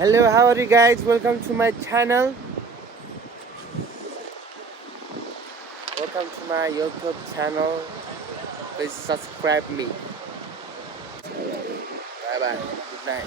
Hello, how are you guys? Welcome to my channel. Welcome to my YouTube channel. Please subscribe me. Bye bye. Good night.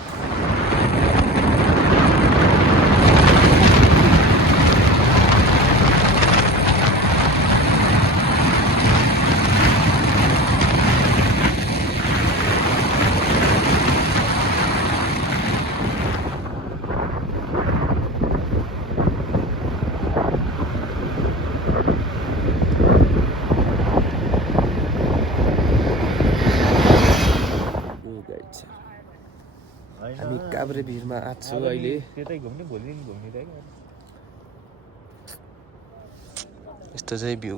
हामी काभ्रे भिरमा आएको छु अहिले त्यतै घुम्ने भोलि दिन घुम्ने त यस्तो चाहिँ भ्यू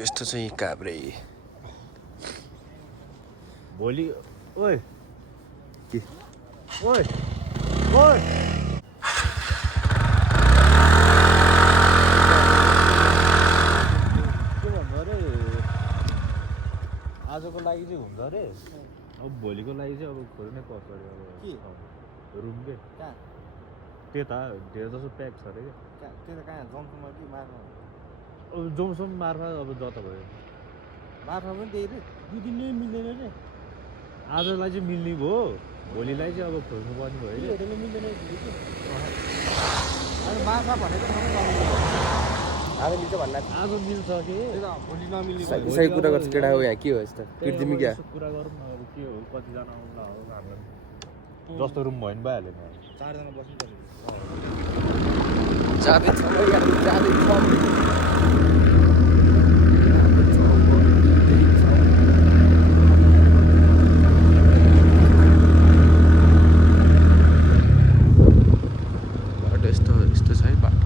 यस्तो चाहिँ काभ्रे भोलि ओइ के ओइ ओइ आजको लागि चाहिँ हुन्छ अरे अब भोलिको लागि चाहिँ अब खोल्नै पर्छ अरे अब रुम के कहाँ त्यता धेरै जसो प्याक छ अरे क्या त्यता कहाँ जम्सुमा कि मार्फमा अब जोमसोम मार्फा अब जता भयो मार्फमा पनि त्यही रे 2 दिन नै मिल्दैन रे आजलाई चाहिँ मिल्ने भयो भोलिलाई चाहिँ अब खोल्नु पर्ने भयो यो अरे होटलमा मिल्दैन अनि मार्फा भनेको ठाउँमा आज मिल्छ भन्ला आज मिल्छ कि भोलि नमिल्ने सही कुरा गर्छ केटा हो यहाँ के हो यस्तो त्यही तिमी क्या यसो कुरा गरौँ न अब के हो कतिजना आउला हो हाम्रो जस्तो रुम भयो नि भइहाल्यो नि 4 जना बस्नु पर्यो जाँदैछ बाटो यस्तो यस्तो छ है बाटो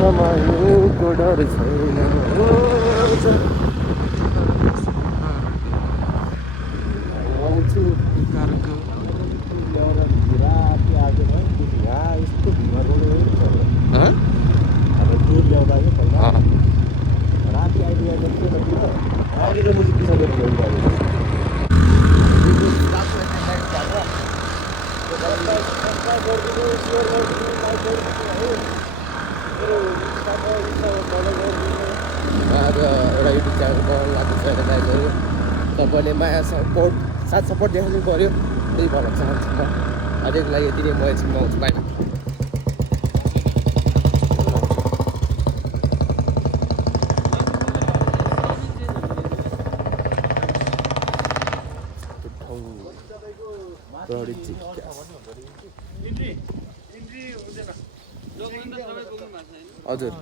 समयको डर छैन आउँछु कारको राति आएको भयो यस्तो भिडमा अब दुध ल्याउँदा चाहिँ पहिला राति आइदिएर अहिले त मुझे पिछाडि आज एउटा युट्युब च्यानल बनाउनु लाग्छ दाइजहरू तपाईँले माया सपोर्ट साथ सपोर्ट देखाउनु पऱ्यो त्यही भन्न चाहन्छु म अझैको लागि यति नै म एकछिनमा आउँछु बाहिर हजुर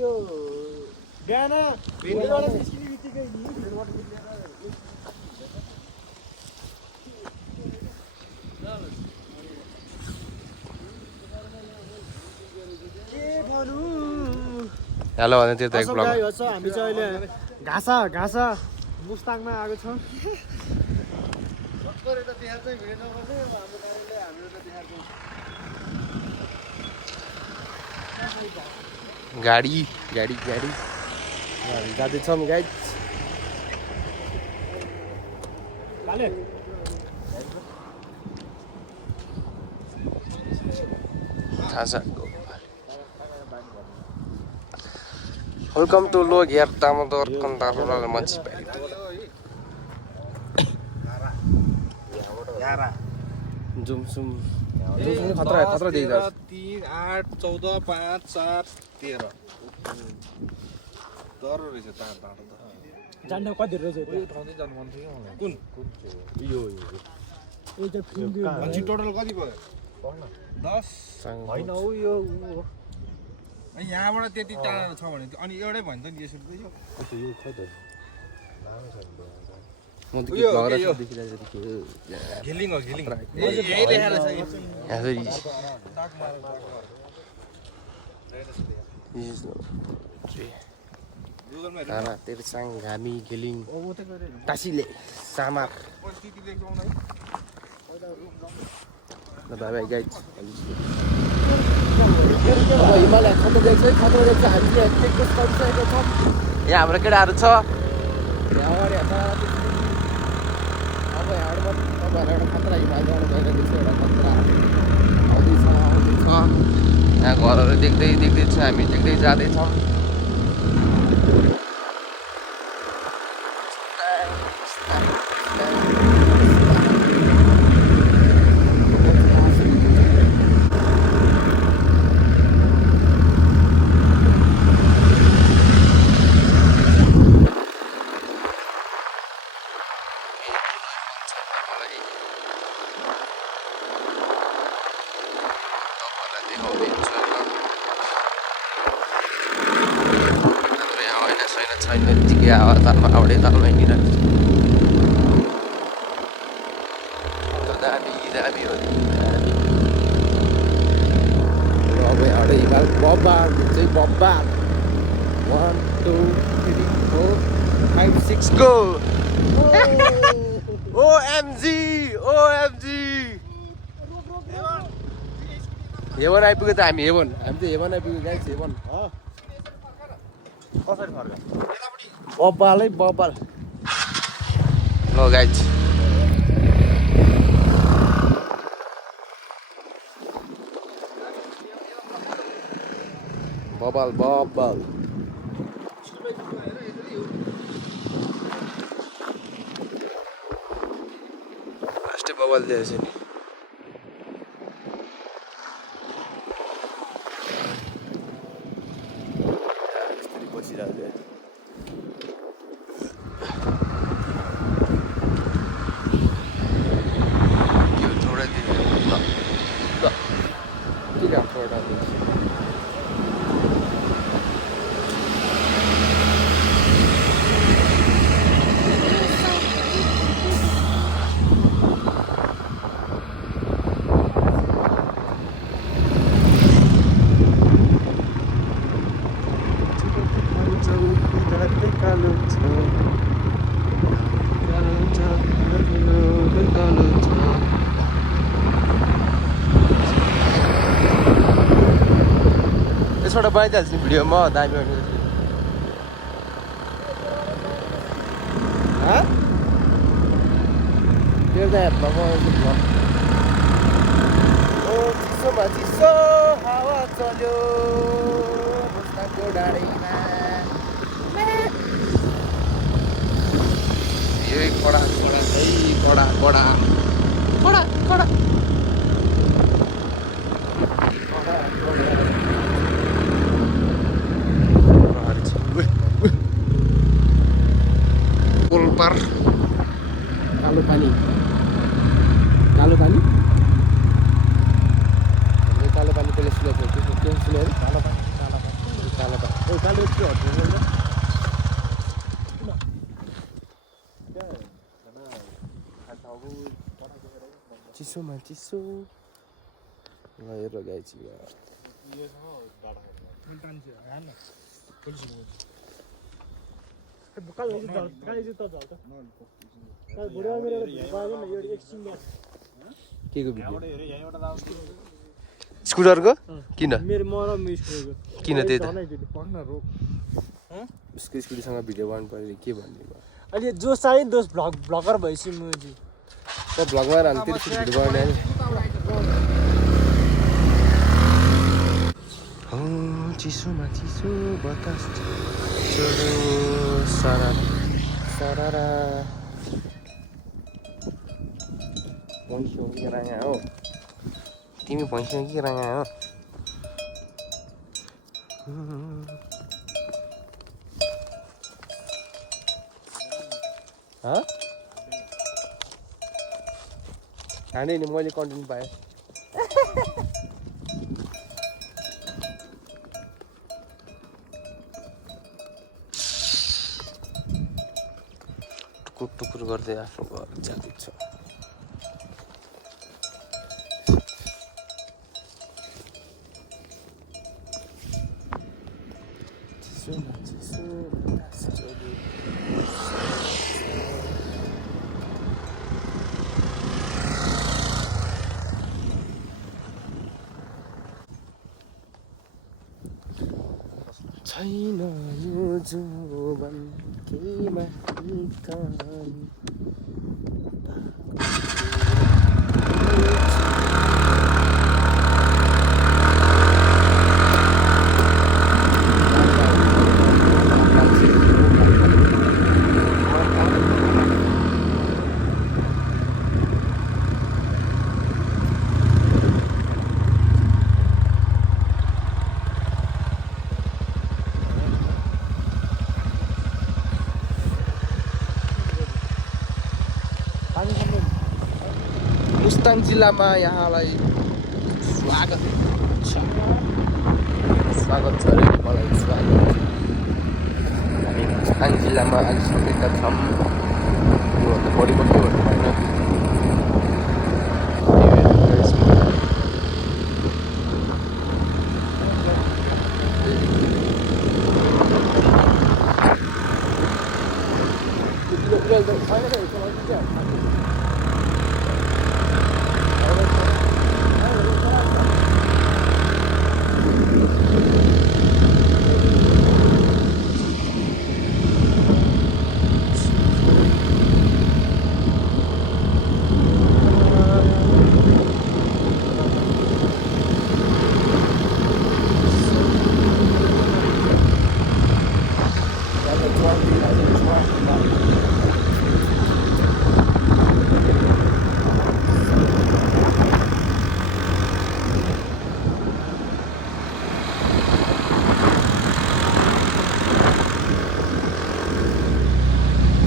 यो गाना भिडबाट निस्किने बित्तिकै हेलो भने त्यो त एक ब्लग हामी चाहिँ अहिले घाँसा मुस्ताङमा आएको छौँ गाडी जाँदैछौँ गाइड वेलकम टु लोग यार दामोदर कंदारुरल मुनिसिपालिटी जुमसुम खतरा देखिरहेको 3 8 14 5 4 13 डर रहेछ तार त जान्नु कति रहेछ यो ठाउँ चाहिँ जानु मन थियो मलाई कुन यो यो चाहिँ फिल्म मान्छे टोटल कति भयो 10 होइन उ यो अनि यहाँबाट त्यति टाढा छ भने अनि एउटै भयो नि त नि यसो यो खै त लामो छ म त के भएर देखिरहेको छु घिलिङ हो घिलिङ यही लेखेर छ यहाँ फेरि धारा तिर्साङ घामी गेलिङ टासीले सामार बाबा गाइड अब हिमालय खतरा देख्छ हामीले यहाँ चेकपोस्ट गरिसकेको छौँ यहाँ हाम्रो केटाहरू छ यहाँ अगाडि अब यहाँबाट तपाईँहरू एउटा खतरा हिमालयबाट गइरहेको छ एउटा खतरा आउँदैछ यहाँ घरहरू देख्दै देख्दै छ हामी देख्दै जाँदैछौँ छैन यतिकै हावा तालमा आउडे तालमा हिँडिरहेको छ दामी दामी हो अब हाउडे हिमाल बब्बार चाहिँ बब्बार 1 2 3 4 5 6 गो ओएमजी ओएमजी हेवन आइपुग्यो त हामी हेवन चाहिँ हेवन आइपुग्यो गाइस हेवन कसरी फर्क बब्बालै बब्बाल ल गाइस बब्बाल बब्बाल लास्टै बब्बाल दिएछ नि यसबाट बनाइदिइहाल्छु नि भिडियो म दामी भने त्यो त ओ चिसोमा चिसो हावा चल्यो मुस्ताङको डाँडैमा यही कडा कडा है कडा कडा कडा कडा कोलपार कालो पानी कालो पानी कालो पानी पहिले सुनेको थियो के सुने अरे कालो पानी कालो पानी ओ कालो के हट्नु चिसोमा चिसो ल हेर गाइस के को स्कुटरको किन मेरो मरम किन त्यही त उसको स्कुटीसँग भिडियो बनाउनु पर्यो के भन्ने अहिले जोस आयो नि दोस भ्लगर भएपछि म त भ्लगमा हाल्नु त्यसरी भिडियो बनाउने चिसोमा चिसो बतास सरारा सरारा भैँसी के राया हो तिमी भैँसी के राया हो हाने नि मैले कन्टेन्ट पाएँ टुकुर टुकुर गर्दै आफ्नो घर जाँदैछ चिसो छैन यो जोबन केमा कहानी मुस्ताङ जिल्लामा यहाँलाई स्वागत छ अरे मलाई स्वागत छ। हामी मुस्ताङ जिल्लामा आइसकेका छौँ। योभन्दा बढी पनि भन्नु भएन।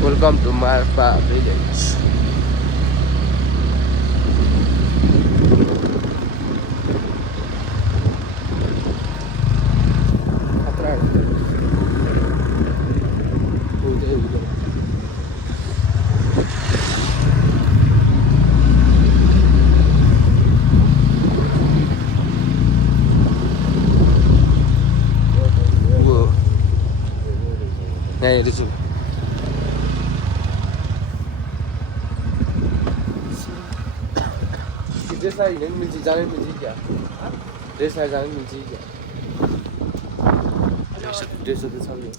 Welcome to Marpa village. Này đi xuống. Desa ini minci jalan minci क्या? Desa jalan minci क्या? Desa itu sama.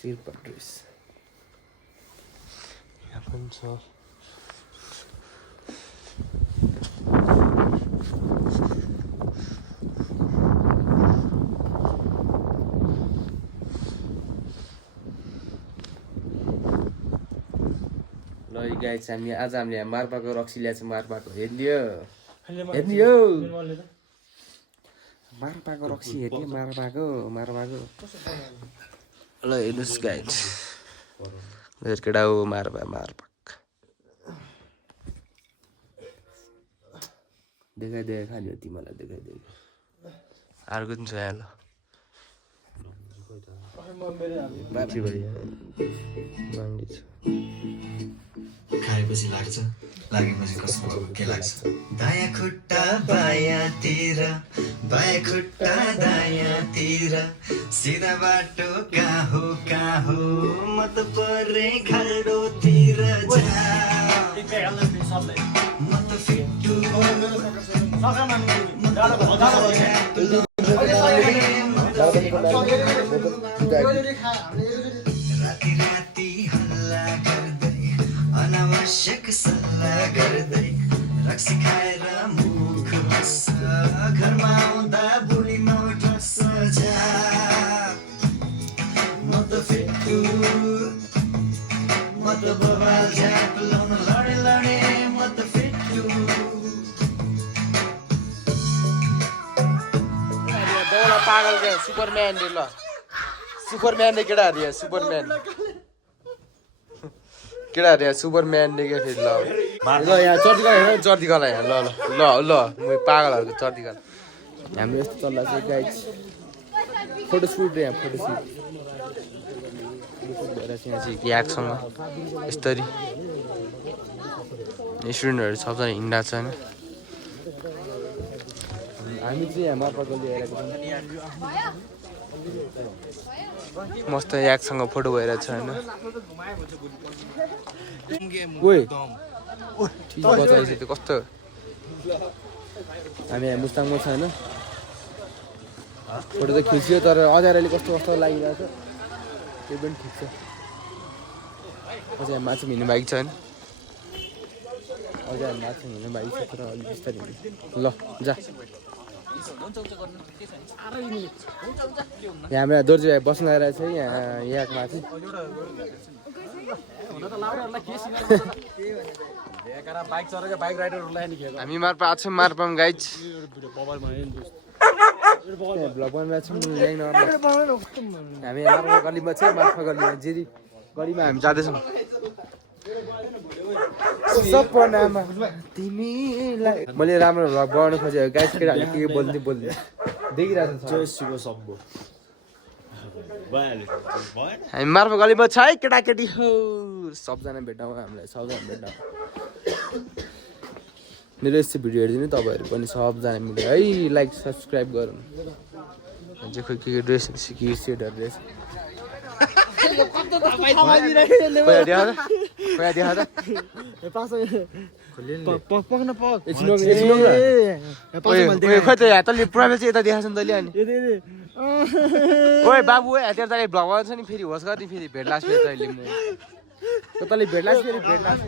Silpa dress. यहाँ पनि छ। ल गाइस आज हामीले मार्पाको रक्सी ल्याएको छ। मार्पाको हेर्दियो मार्पाको रक्सी हेर्दियो मार्पाको ल हेर्नुहोस् गाइस केटा हो मार्पाक देखाइदिए खाने हो तिमीलाई देखाइदिए अर्को पनि छ यहाँ ल खाएपछि लाग्छ लागेपछि कस्तो के लाग्छ दायाँ खुट्टा बायाँतिर बायाँ खुट्टा दायाँतिर सिधा बाटो कहाँ हो म त परे खाल्डोतिर जा म त फिट्टु राति राति हल्ला गर्दै अनावश्यक सल्लाह गर्दै रक्सी खाएर मुख बस्छ घरमा आउँदा बुढी नउठ्छ जा म त फिट्टु म त बबाल झ्याप लाउन लडे म त फिट्टु दौडा पागल क्या सुपरम्यान रे ल सुपरम्यान रे केटाहरु यहाँ सुपरम्यान केटाहरू यहाँ सुपरम्यान देख्यो फेरि ल यहाँ चर्दीकला हेर चर्दीकला यहाँ ल ल ल ल म पागलहरूको चर्दीकला हाम्रो यस्तो चल्ला चाहिँ गाइड फोटोसुट यहाँ फोटोसुट भएर चाहिँ यहाँ चाहिँ याकसँग यस्तरी स्टुडेन्टहरू सबजना हिँड्दा छ होइन हामी चाहिँ यहाँ मापाको लिएर मस्त याकसँग फोटो भइरहेको छ होइन ठिक बचाइछ त्यो कस्तो हामी यहाँ मुस्ताङमा छ होइन फोटो त खिच्यो तर अँध्यारोले कस्तो कस्तो लागिरहेको छ त्यो पनि ठिक छ अझै यहाँ माछा हिँड्ने बाइक छ होइन अझै हामी माछा हिँड्ने बाइक छ तर अलिक बिस्तारै ल जा यहाँ हाम्रो दोर्जे भाइ बस्नु लगाइरहेको छ यहाँ यहाँको माथि हामी मार्पा आएको छौँ मार्पामा गाइड भ्लग बनाइरहेको छौँ हामी मार्पा गल्लीमा चाहिँ मार्पा गल्लीमा जेरी गल्लीमा हामी जाँदैछौँ सपनामा तिमीलाई मैले राम्रो भ्लग बनाउनु खोजेँ गाइड केटाहरूले के बोल्दै देखिरहेको छ हामी मार्फा गल्लीमा छ है केटाकेटी हो सबजना भेट्टाउँ हामीलाई सबजना भेट्टाउँ मेरो यस्तो भिडियो हेरिदिनु तपाईँहरू पनि सबजना मिल्यो है लाइक सब्सक्राइब गरौँ चाहिँ खोइ के ड्रेस सिकी सेटहरू रहेछ खोइ त यहाँ तैँले प्राइभेसी यता देखाएको छ नि तैँले अनि ओए बाबु त्यहाँ तैँले भ्लग बनाउँछ नि फेरि होस् गर्दै फेरि भेट्लास् फेरि तैँले म तैँले भेट्लास् फेरि भेट्लास्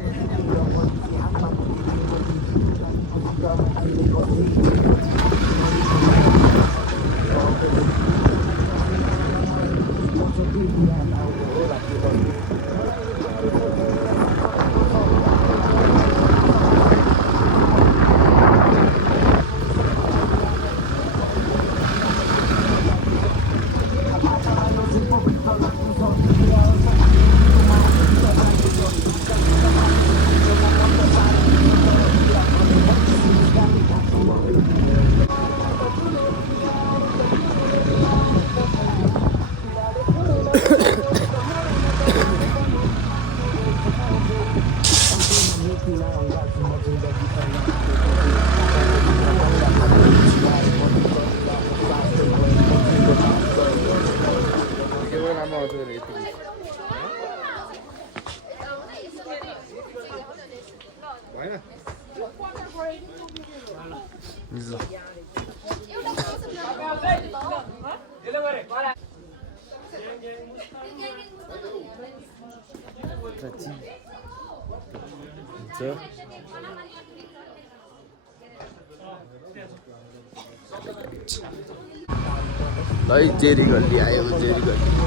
है जेरी गल्ली आयो जेरी गल्ली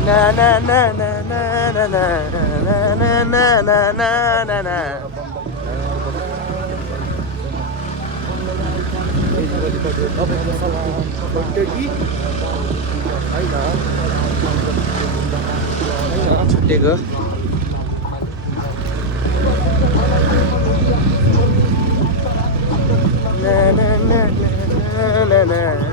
ना ना ना ना ना ना ना ना ना ना ना ना ना छुट्टेको ना ना ना ना ना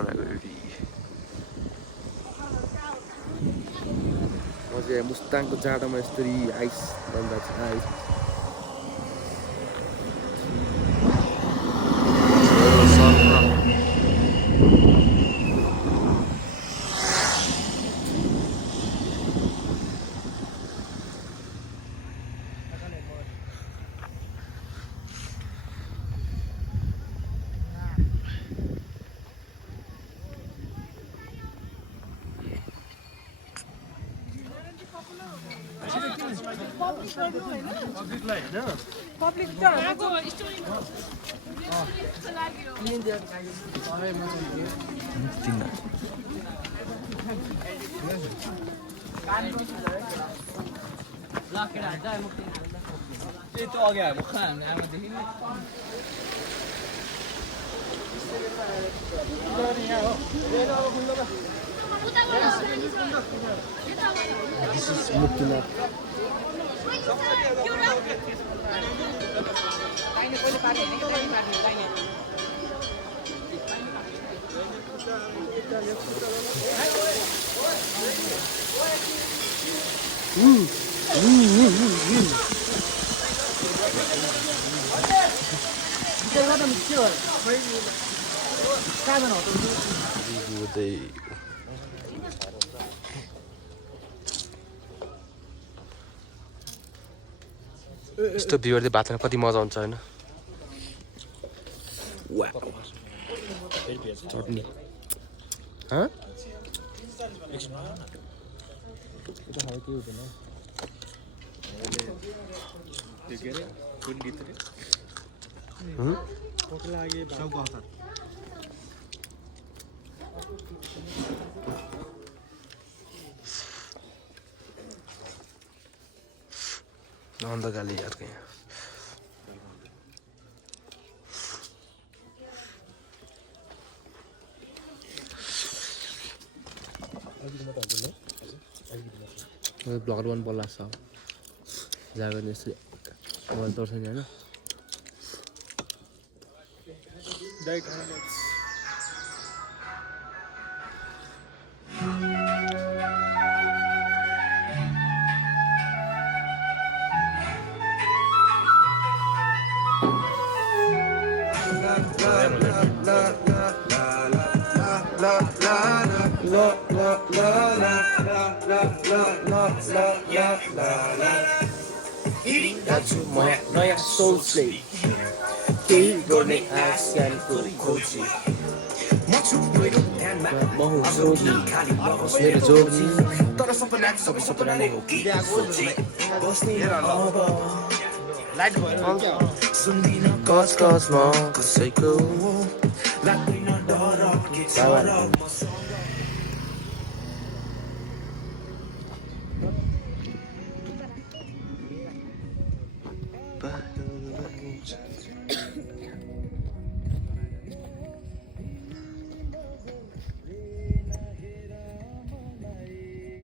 बनाएको रेडी अझै मुस्ताङको जाडोमा यस्तरी आइस बन्दा चाहिँ आइस This is Muktinath. यस्तो भ्यूहरु चाहिँ भात खान कति मजा हुन्छ हैन चटनी हाँ अन्त गाली यार कहीं ब्लगर बन बोला सब जाकर जैसे मोबाइल तोड़ सकते हैं ना नयाँ सोचले केही गर्ने आस्यानको खोजी म हुँ जोडी मेरो जोडी तर सपना नै हो कि सुन्दिन कस कसमा कसैको लाग्दैन डर के छ